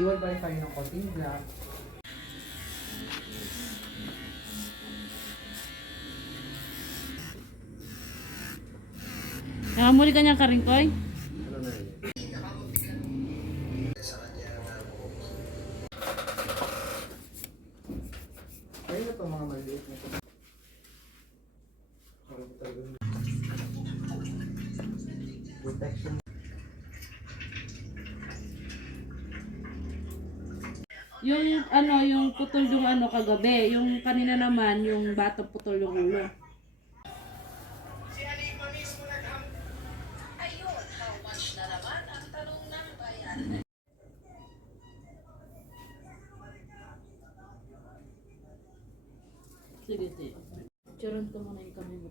Iiwan pa rin tayo ng konting black. Nakamuli ka niyang karingkoy? Ano na yun? Ayun na ito mga maliit na ito. Protection. Yung ano, yung putol yung ano kagabi. Yung kanina naman, yung batang putol yung ulo. Ayun, how much na naman ang tanong ng bayan? Sige, sige. Charon ka muna yung kami mo.